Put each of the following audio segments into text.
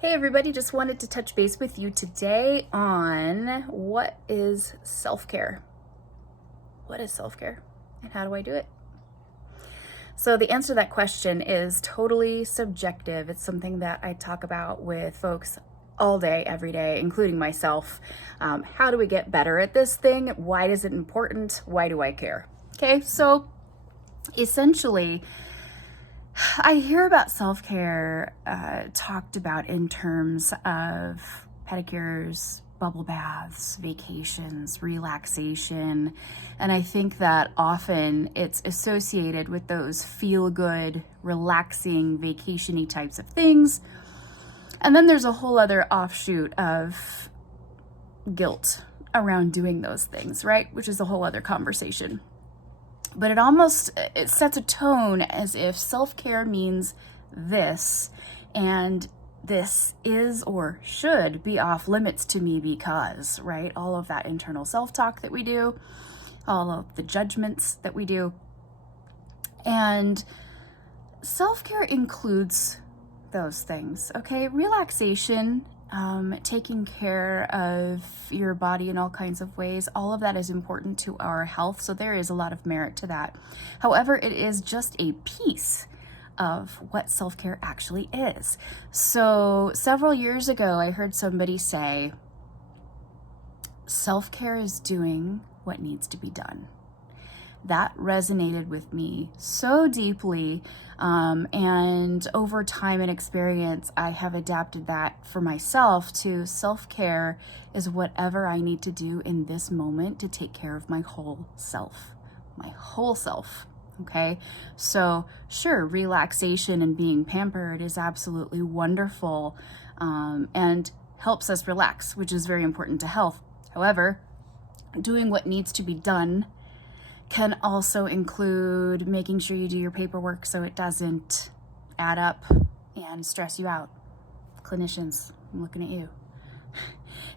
Hey everybody, just wanted to touch base with you today on what is self-care? What is self-care and how do I do it? So the answer to that question is totally subjective. It's something that I talk about with folks all day, every day, including myself. How do we get better at this thing? Why is it important? Why do I care? Okay, so essentially, I hear about self-care talked about in terms of pedicures, bubble baths, vacations, relaxation, and I think that often it's associated with those feel-good, relaxing, vacation-y types of things. And then there's a whole other offshoot of guilt around doing those things, right? Which is a whole other conversation. But it sets a tone as if self-care means this, and this is or should be off limits to me because, right? All of that internal self-talk that we do, all of the judgments that we do. And self-care includes those things, okay? Relaxation, taking care of your body in all kinds of ways, all of that is important to our health, so there is a lot of merit to that. However, it is just a piece of what self-care actually is. So several years ago, I heard somebody say, self-care is doing what needs to be done. That resonated with me so deeply, and over time and experience, I have adapted that for myself to self-care is whatever I need to do in this moment to take care of my whole self, okay? So sure, relaxation and being pampered is absolutely wonderful, and helps us relax, which is very important to health. However, doing what needs to be done can also include making sure you do your paperwork so it doesn't add up and stress you out. Clinicians, I'm looking at you.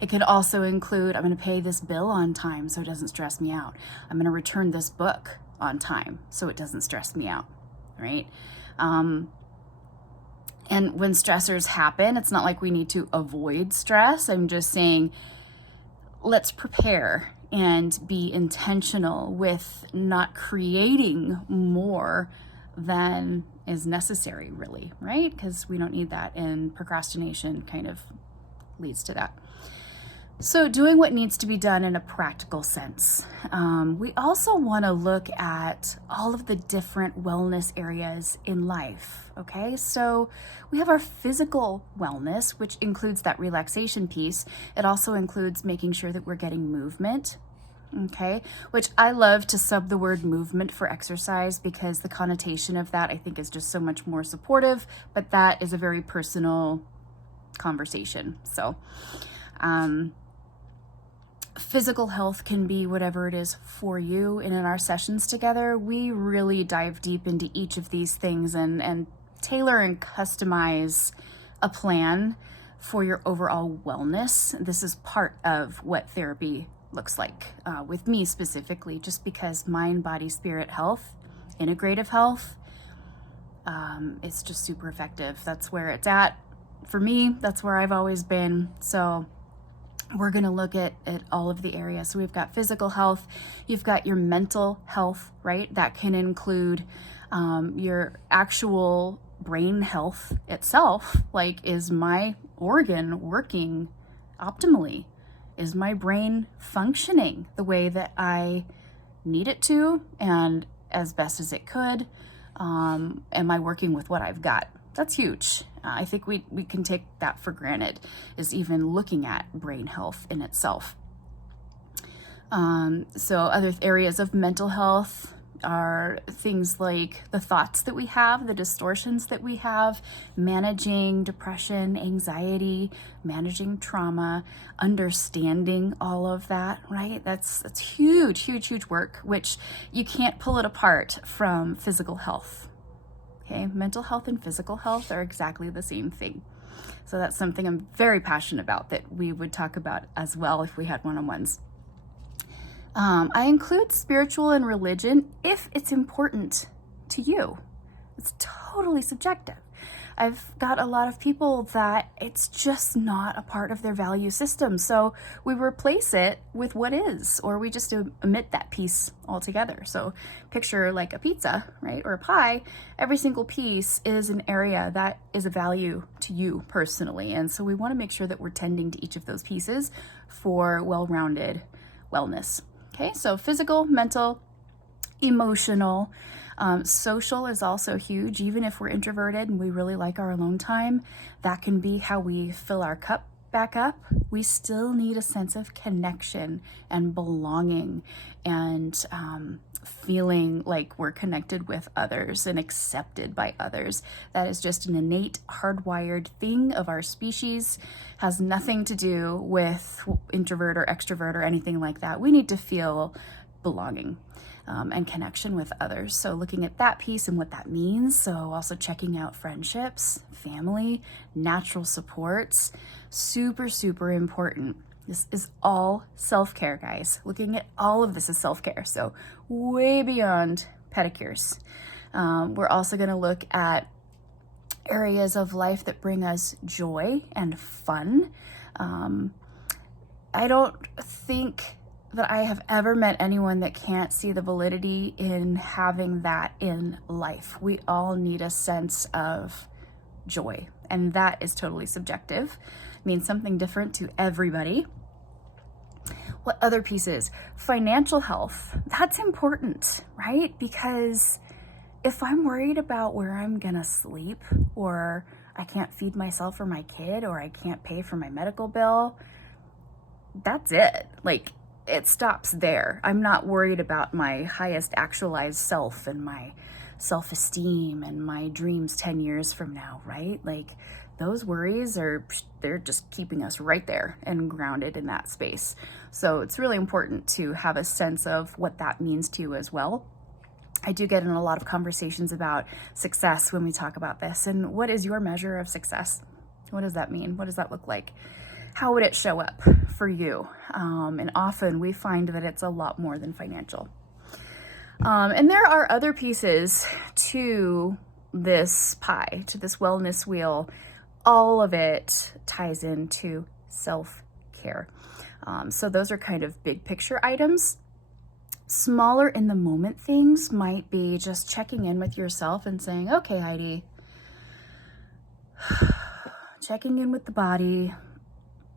It could also include, I'm going to pay this bill on time so it doesn't stress me out. I'm going to return this book on time so it doesn't stress me out, right? And when stressors happen, it's not like we need to avoid stress. I'm just saying, let's prepare and be intentional with not creating more than is necessary, really, right? Because we don't need that, and procrastination kind of leads to that. So doing what needs to be done in a practical sense. We also want to look at all of the different wellness areas in life, okay? So we have our physical wellness, which includes that relaxation piece. It also includes making sure that we're getting movement, okay? Which I love to sub the word movement for exercise because the connotation of that I think is just so much more supportive, but that is a very personal conversation. So, physical health can be whatever it is for you. And in our sessions together, we really dive deep into each of these things and tailor and customize a plan for your overall wellness. This is part of what therapy looks like with me specifically, just because mind, body, spirit health, integrative health, it's just super effective. That's where it's at for me. That's where I've always been. So we're going to look at all of the areas. So we've got physical health, you've got your mental health, right? That can include your actual brain health itself. Like, is my organ working optimally? Is my brain functioning the way that I need it to and as best as it could? Am I working with what I've got? That's huge. I think we can take that for granted, is even looking at brain health in itself. So other areas of mental health are things like the thoughts that we have, the distortions that we have, managing depression, anxiety, managing trauma, understanding all of that, right? That's huge, huge, huge work, which you can't pull it apart from physical health. Okay, mental health and physical health are exactly the same thing. So that's something I'm very passionate about that we would talk about as well if we had one-on-ones. I include spiritual and religion if it's important to you. It's totally subjective. I've got a lot of people that it's just not a part of their value system. So we replace it with what is, or we just omit that piece altogether. So picture like a pizza, right? Or a pie. Every single piece is an area that is a value to you personally. And so we want to make sure that we're tending to each of those pieces for well-rounded wellness. Okay, so physical, mental, emotional, social is also huge. Even if we're introverted and we really like our alone time, that can be how we fill our cup back up. We still need a sense of connection and belonging and feeling like we're connected with others and accepted by others. That is just an innate, hardwired thing of our species. Has nothing to do with introvert or extrovert or anything like that. We need to feel belonging and connection with others. So looking at that piece and what that means. So also checking out friendships, family, natural supports, super, super important. This is all self-care, guys. Looking at all of this is self-care. So way beyond pedicures. We're also going to look at areas of life that bring us joy and fun. I don't think that I have ever met anyone that can't see the validity in having that in life. We all need a sense of joy, and that is totally subjective. It means something different to everybody. What other pieces? Financial health. That's important, right? Because if I'm worried about where I'm gonna sleep, or I can't feed myself or my kid, or I can't pay for my medical bill, that's it. Like, it stops there. I'm not worried about my highest actualized self and my self-esteem and my dreams 10 years from now, right? Like, those worries they're just keeping us right there and grounded in that space. So it's really important to have a sense of what that means to you as well. I do get in a lot of conversations about success when we talk about this. And what is your measure of success? What does that mean? What does that look like? How would it show up for you? And often we find that it's a lot more than financial. And there are other pieces to this pie, to this wellness wheel. All of it ties into self-care. So those are kind of big picture items. Smaller in the moment things might be just checking in with yourself and saying, okay, Heidi, checking in with the body,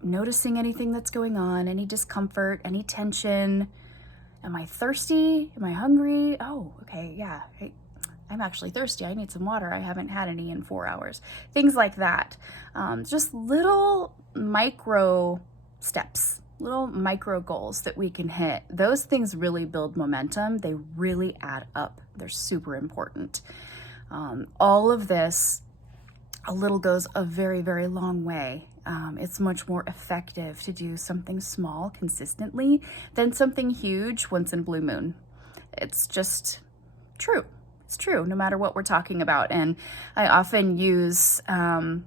noticing anything that's going on, any discomfort, any tension. Am I thirsty? Am I hungry? Oh, okay, yeah. I'm actually thirsty. I need some water. I haven't had any in 4 hours. Things like that. Just little micro steps, little micro goals that we can hit. Those things really build momentum. They really add up. They're super important. All of this, a little goes a very, very long way. It's much more effective to do something small consistently than something huge once in a blue moon. It's just true. It's true, no matter what we're talking about. And I often use the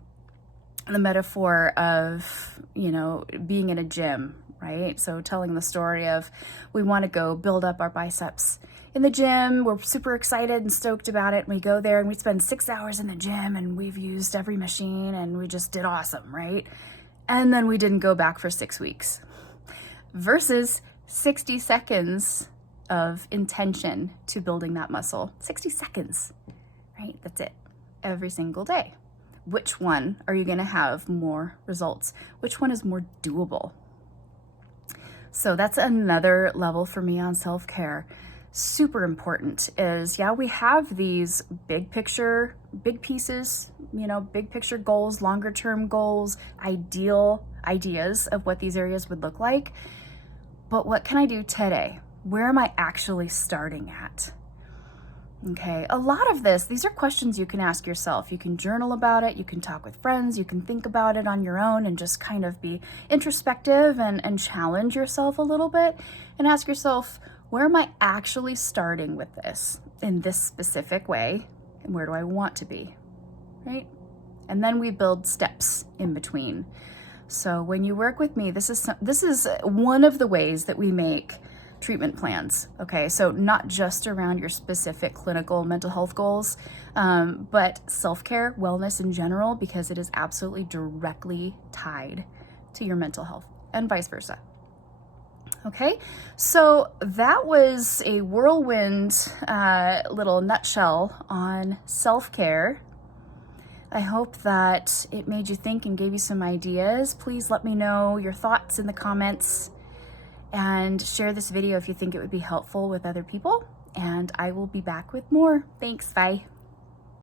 metaphor of, being in a gym, right? So telling the story of we want to go build up our biceps in the gym. We're super excited and stoked about it. And we go there and we spend 6 hours in the gym and we've used every machine and we just did awesome, right? And then we didn't go back for 6 weeks. Versus 60 seconds of intention to building that muscle. 60 seconds, right? That's it. Every single day. Which one are you going to have more results? Which one is more doable? So that's another level for me on self-care. Super important is, we have these big picture, big pieces, big picture goals, longer term goals, ideas of what these areas would look like. But what can I do today? Where am I actually starting at? Okay, a lot of these are questions you can ask yourself. You can journal about it, you can talk with friends, you can think about it on your own and just kind of be introspective and challenge yourself a little bit and ask yourself, where am I actually starting with this in this specific way? And where do I want to be, right? And then we build steps in between. So when you work with me, this is one of the ways that we make treatment plans. Okay, so not just around your specific clinical mental health goals, but self-care, wellness in general, because it is absolutely directly tied to your mental health and vice versa. Okay, so that was a whirlwind little nutshell on self-care. I hope that it made you think and gave you some ideas. Please let me know your thoughts in the comments and share this video if you think it would be helpful with other people. And I will be back with more. Thanks, bye.